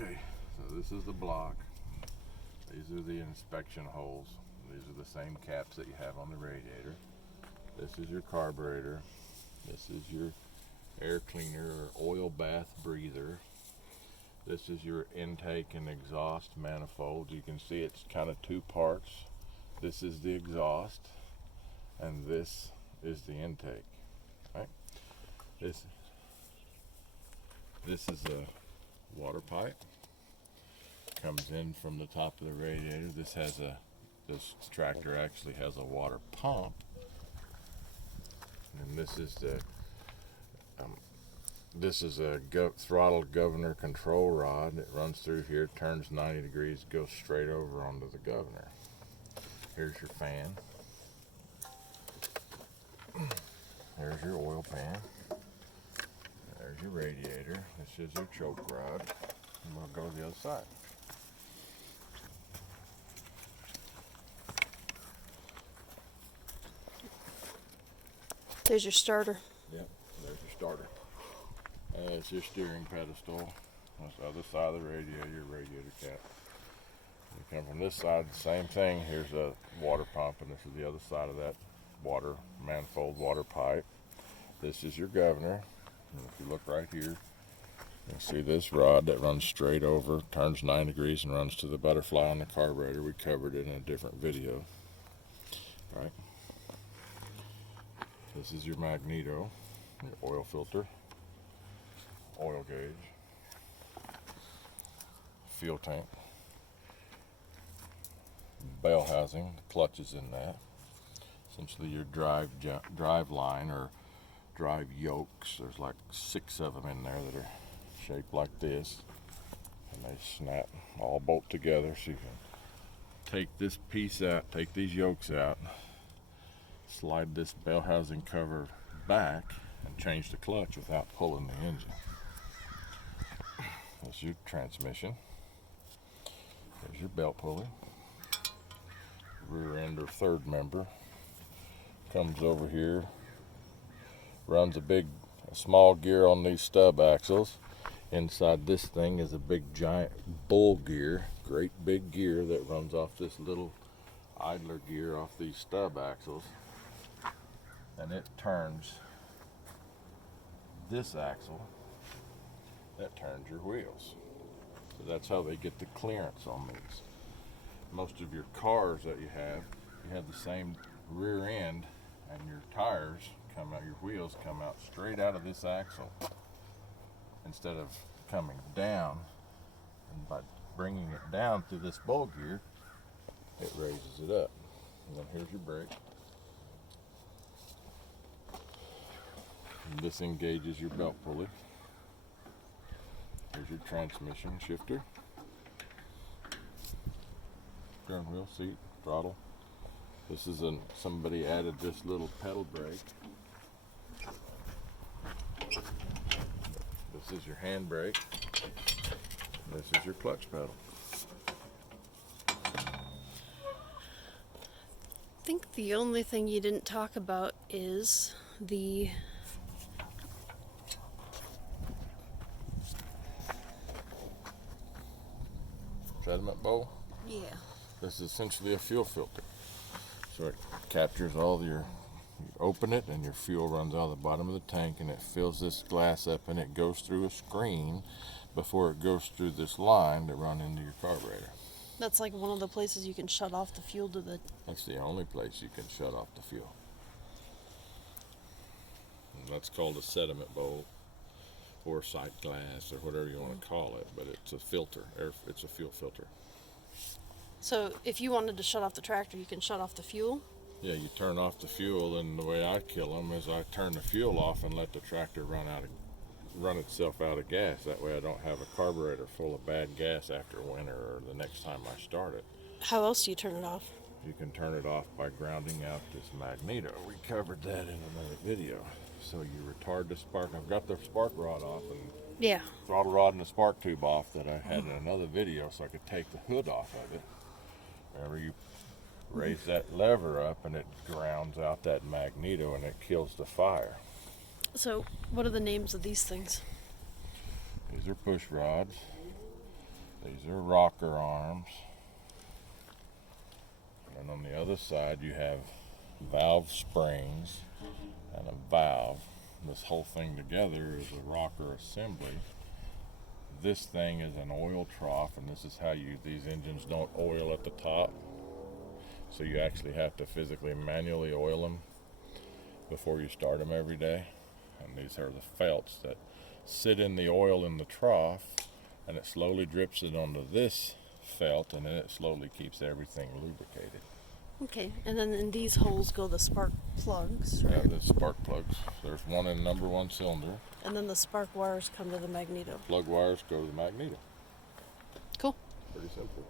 Okay, so this is the block. These are the inspection holes. These are the same caps that you have on the radiator. This is your carburetor. This is your air cleaner or oil bath breather. This is your intake and exhaust manifold. You can see it's kind of two parts. This is the exhaust and this is the intake. Right? This is a water pipe. Comes in from the top of the radiator. This tractor actually has a water pump. And this is a throttle governor control rod. It runs through here, turns 90 degrees, goes straight over onto the governor. Here's your fan. There's your oil pan. There's your radiator. This is your choke rod. And we'll go to the other side. There's your starter. Yep, there's your starter. It's your steering pedestal. That's the other side of the radiator, your radiator cap. You come from this side, same thing. Here's a water pump, and this is the other side of that water manifold water pipe. This is your governor. And if you look right here, you see this rod that runs straight over, turns 9 degrees, and runs to the butterfly on the carburetor. We covered it in a different video. Right? This is your Magneto, your oil filter, oil gauge, fuel tank, bell housing, the clutch is in that. Essentially your drive line or drive yokes. There's like 6 of them in there that are shaped like this, and they snap, all bolt together, so you can take this piece out, take these yokes out, slide this bell housing cover back and change the clutch without pulling the engine. That's your transmission. There's your belt pulley. Rear end or third member. Comes over here. Runs a small gear on these stub axles. Inside this thing is a big giant bull gear. Great big gear that runs off this little idler gear off these stub axles. And it turns this axle that turns your wheels. So that's how they get the clearance on these. Most of your cars that you have the same rear end, and your tires come out, your wheels come out straight out of this axle instead of coming down. And by bringing it down through this bull gear, it raises it up. And then here's your brake. And this engages your belt pulley. Here's your transmission shifter. Steering wheel, seat, throttle. This is somebody added this little pedal brake. This is your hand brake. This is your clutch pedal. I think the only thing you didn't talk about is the sediment bowl. yeah. This is essentially a fuel filter. So it captures all you open it and your fuel runs out of the bottom of the tank, and it fills this glass up, and it goes through a screen before it goes through this line to run into your carburetor. That's like one of the places you can shut off the fuel to the... That's the only place you can shut off the fuel. And that's called a sediment bowl or sight glass or whatever you want to call it, but it's a filter. It's a fuel filter. So if you wanted to shut off the tractor, you can shut off the fuel? Yeah, you turn off the fuel, and the way I kill them is I turn the fuel off and let the tractor run itself out of gas. That way I don't have a carburetor full of bad gas after winter or the next time I start it. How else do you turn it off? You can turn it off by grounding out this Magneto. We covered that in another video. So you retard the spark. I've got the spark rod off and Yeah. throttle rod and the spark tube off that I had in another video, so I could take the hood off of it. Whenever you raise that lever up, and it grounds out that Magneto, and it kills the fire. So what are the names of these things? These are push rods. These are rocker arms. And on the other side you have valve springs and a valve. This whole thing together is a rocker assembly. This thing is an oil trough, and this is how these engines don't oil at the top. So you actually have to physically manually oil them before you start them every day. And these are the felts that sit in the oil in the trough, and it slowly drips it onto this felt, and then it slowly keeps everything lubricated. Okay, and then in these holes go the spark plugs, right? Yeah, the spark plugs. There's one in number 1 cylinder. And then the spark wires come to the Magneto. Plug wires go to the Magneto. Cool. Pretty simple.